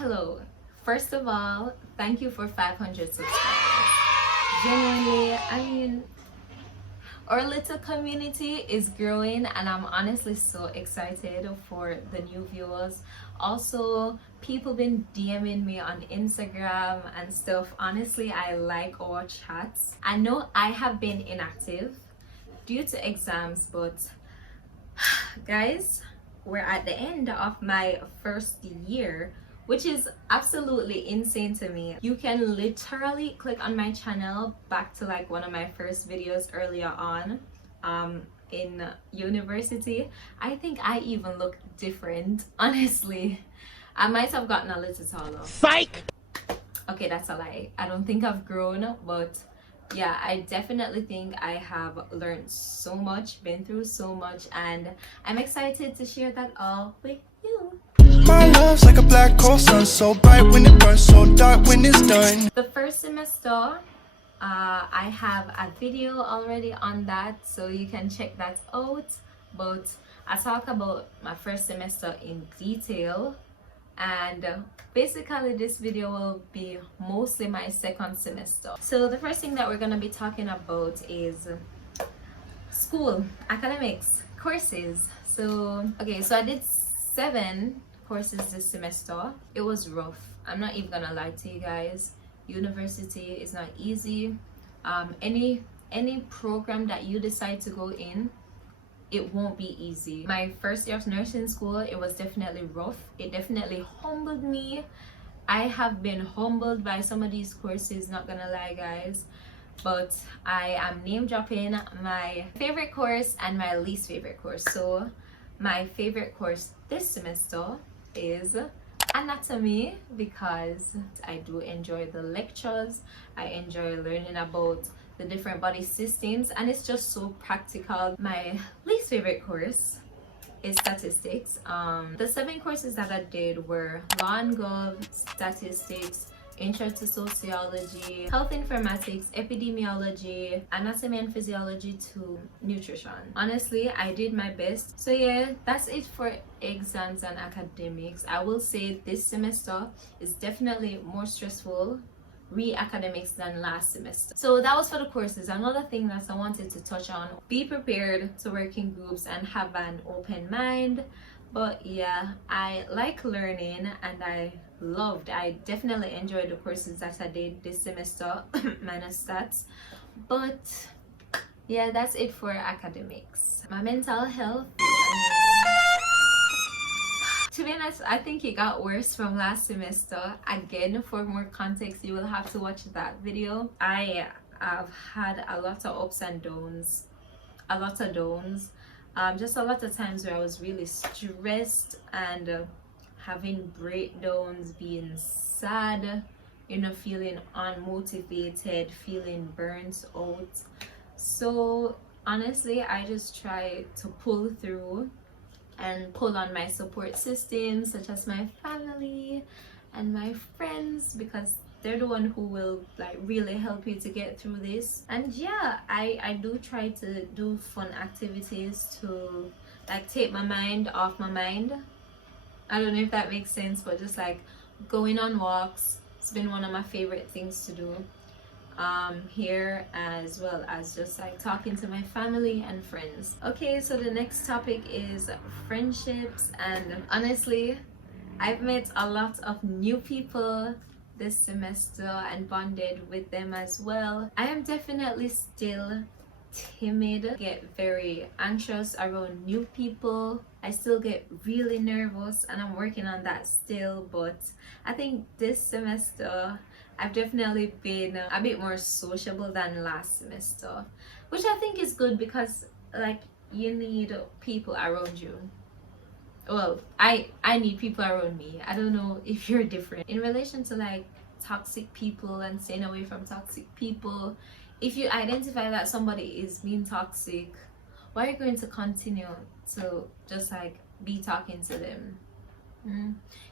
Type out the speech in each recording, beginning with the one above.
Hello. First of all, thank you for 500 subscribers. Genuinely, our little community is growing and I'm honestly so excited for the new viewers. Also, people been DMing me on Instagram and stuff. Honestly, I like our chats. I know I have been inactive due to exams, but guys, we're at the end of my first year, which is absolutely insane to me. You can literally click on my channel back to like one of my first videos earlier on in university. I think I even look different, honestly. I might have gotten a little taller. Psych! Okay, that's a lie. I don't think I've grown, but yeah, I definitely think I have learned so much, been through so much, and I'm excited to share that all with you. My love's like a black hole sun, so bright when it burns, so dark when it's done. The first semester, I have a video already on that, so you can check that out. But I talk about my first semester in detail, and basically this video will be mostly my second semester. So the first thing that we're going to be talking about is school, academics, courses. So I did 7 courses this semester. It was rough. I'm not even gonna lie to you guys. University is not easy. Any program that you decide to go in, it won't be easy. My first year of nursing school, it was definitely rough. It definitely humbled me. I have been humbled by some of these courses, not gonna lie guys, but I am name dropping my favorite course and my least favorite course. So my favorite course this semester is anatomy, because I do enjoy the lectures. I enjoy learning about the different body systems and it's just so practical. My least favorite course is statistics. The 7 courses that I did were law and gov, statistics, intro to sociology, health informatics, epidemiology, anatomy and physiology to nutrition. Honestly, I did my best. So yeah, that's it for exams and academics. I will say this semester is definitely more stressful re-academics than last semester. So that was for the courses. Another thing that I wanted to touch on, be prepared to work in groups and have an open mind. But yeah, I like learning and I definitely enjoyed the courses that I did this semester minus stats. But yeah, that's it for academics. My mental health, to be honest, I think it got worse from last semester. Again, for more context, you will have to watch that video. I have had a lot of ups and downs, a lot of downs. Just a lot of times where I was really stressed and having breakdowns, being sad, feeling unmotivated, feeling burnt out. So honestly, I just try to pull through and pull on my support systems such as my family and my friends, because they're the one who will like really help you to get through this. And yeah, I do try to do fun activities to like take my mind off my mind. I don't know if that makes sense, but just like going on walks, it's been one of my favorite things to do here, as well as just like talking to my family and friends. Okay, so the next topic is friendships, and honestly, I've met a lot of new people this semester and bonded with them as well. I am definitely still timid, get very anxious around new people. I still get really nervous and I'm working on that still, but I think this semester I've definitely been a bit more sociable than last semester, which I think is good because like you need people around you. Well, I need people around me. I don't know if you're different in relation to like toxic people and staying away from toxic people. If you identify that somebody is being toxic, why are you going to continue to just like be talking to them?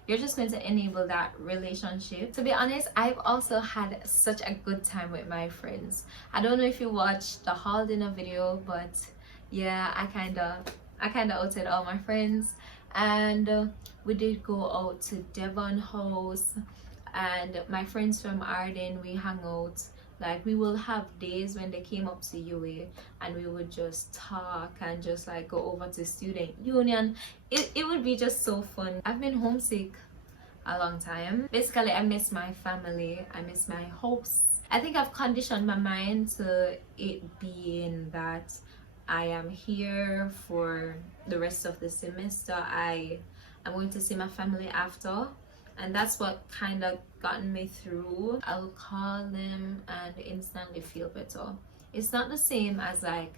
You're just going to enable that relationship. To be honest, I've also had such a good time with my friends. I don't know if you watched the haul dinner video, but yeah, I kind of outed all my friends and we did go out to Devon House, and my friends from Arden, we hung out. Like, we will have days when they came up to UA and we would just talk and just like go over to student union. It would be just so fun. I've been homesick a long time. Basically, I miss my family, I miss my house. I think I've conditioned my mind to it being that I am here for the rest of the semester. I'm going to see my family after, and that's what kind of gotten me through. I'll call them and instantly feel better. It's not the same as like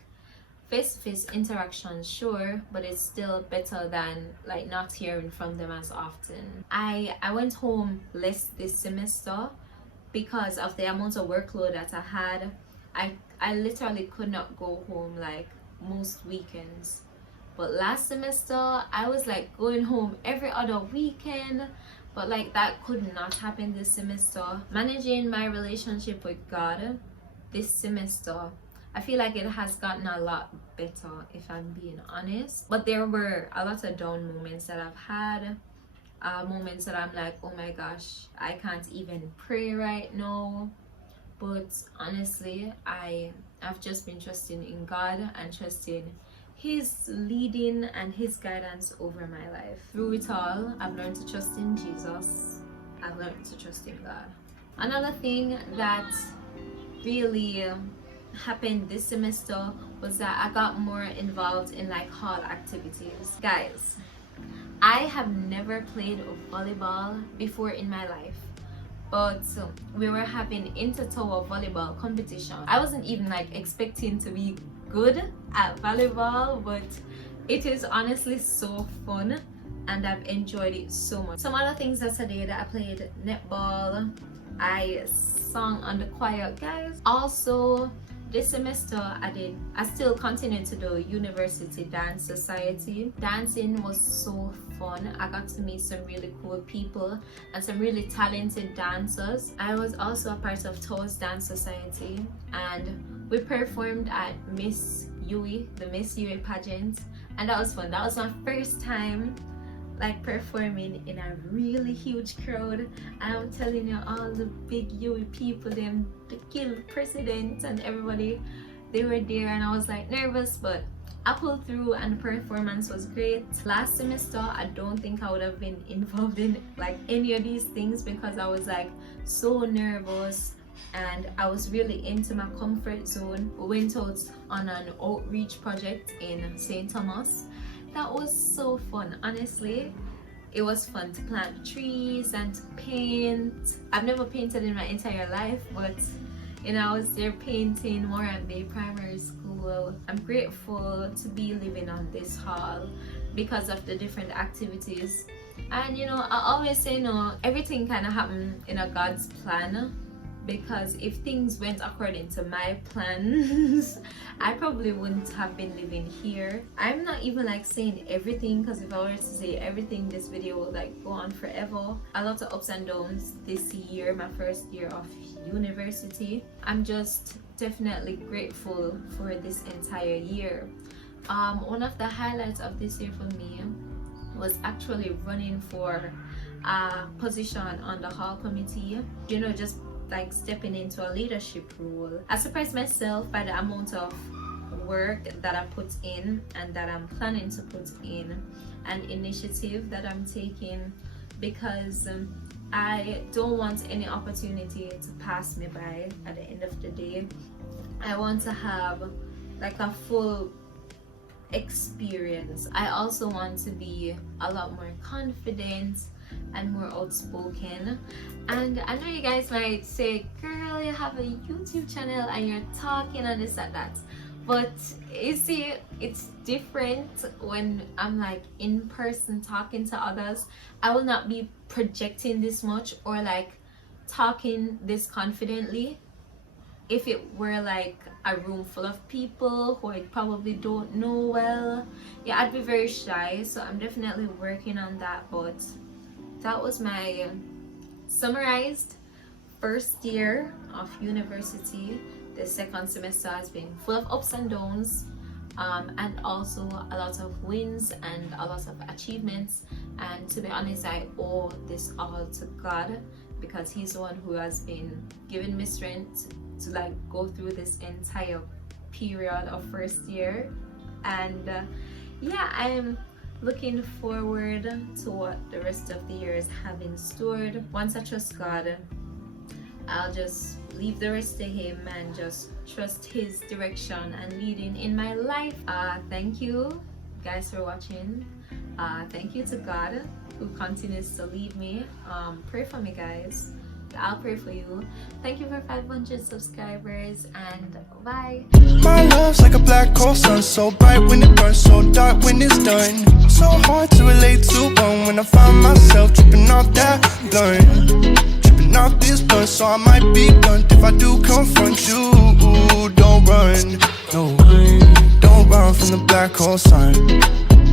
face-to-face interaction, sure, but it's still better than like not hearing from them as often. I went home less this semester because of the amount of workload that I had. I literally could not go home like most weekends. But last semester I was like going home every other weekend, but like that could not happen this semester. Managing my relationship with God this semester, I feel like it has gotten a lot better, if I'm being honest. But there were a lot of down moments that I've had, moments that I'm like, oh my gosh, I can't even pray right now. But honestly, I've just been trusting in God and trusting His leading and His guidance over my life. Through it all, I've learned to trust in Jesus. I've learned to trust in God. Another thing that really happened this semester was that I got more involved in like hall activities. Guys, I have never played volleyball before in my life, but we were having inter-tower volleyball competition. I wasn't even like expecting to be good at volleyball, but it is honestly so fun and I've enjoyed it so much. Some other things that I did, I played netball, I sung on the choir, guys. Also this semester I still continued to do university dance society. Dancing was so fun. I got to meet some really cool people and some really talented dancers. I was also a part of Toast Dance Society, and we performed at Miss Yui, the Miss Yui pageant, and that was fun. That was my first time like performing in a really huge crowd, and I'm telling you, all the big UE people, them, the guild president and everybody, they were there, and I was like nervous, but I pulled through and the performance was great. Last semester I don't think I would have been involved in like any of these things because I was like so nervous and I was really into my comfort zone. We went out on an outreach project in St. Thomas. That was so fun. Honestly, it was fun to plant trees and to paint. I've never painted in my entire life, but you know, I was there painting Morambe Primary School. I'm grateful to be living on this hall because of the different activities. And you know, I always say, no, everything kind of happened in a God's plan, because if things went according to my plans, I probably wouldn't have been living here. I'm not even like saying everything, because if I were to say everything, this video would like go on forever. A lot of ups and downs this year, my first year of university. I'm just definitely grateful for this entire year. One of the highlights of this year for me was actually running for a position on the hall committee. You know, just like stepping into a leadership role. I surprised myself by the amount of work that I put in and that I'm planning to put in, and initiative that I'm taking, because I don't want any opportunity to pass me by at the end of the day. I want to have like a full experience. I also want to be a lot more confident and more outspoken. And I know you guys might say, girl, you have a YouTube channel and you're talking and this and that, but you see, it's different when I'm like in person talking to others. I will not be projecting this much or like talking this confidently if it were like a room full of people who I probably don't know well. Yeah, I'd be very shy, so I'm definitely working on that. But that was my summarized first year of university. The second semester has been full of ups and downs, and also a lot of wins and a lot of achievements. And to be honest, I owe this all to God, because he's the one who has been giving me strength to like go through this entire period of first year. And yeah, I'm looking forward to what the rest of the year is having stored. Once I trust God, I'll just leave the rest to him and just trust his direction and leading in my life. Thank you guys for watching. Thank you to God who continues to lead me. Pray for me, guys. I'll pray for you. Thank you for 500 subscribers, and bye. My love's like a black hole sun, so bright when it burns, so dark when it's done. So hard to relate to one when I find myself tripping off that blunt, tripping off this blunt. So I might be blunt if I do confront you. Don't run, no, don't run from the black hole sun.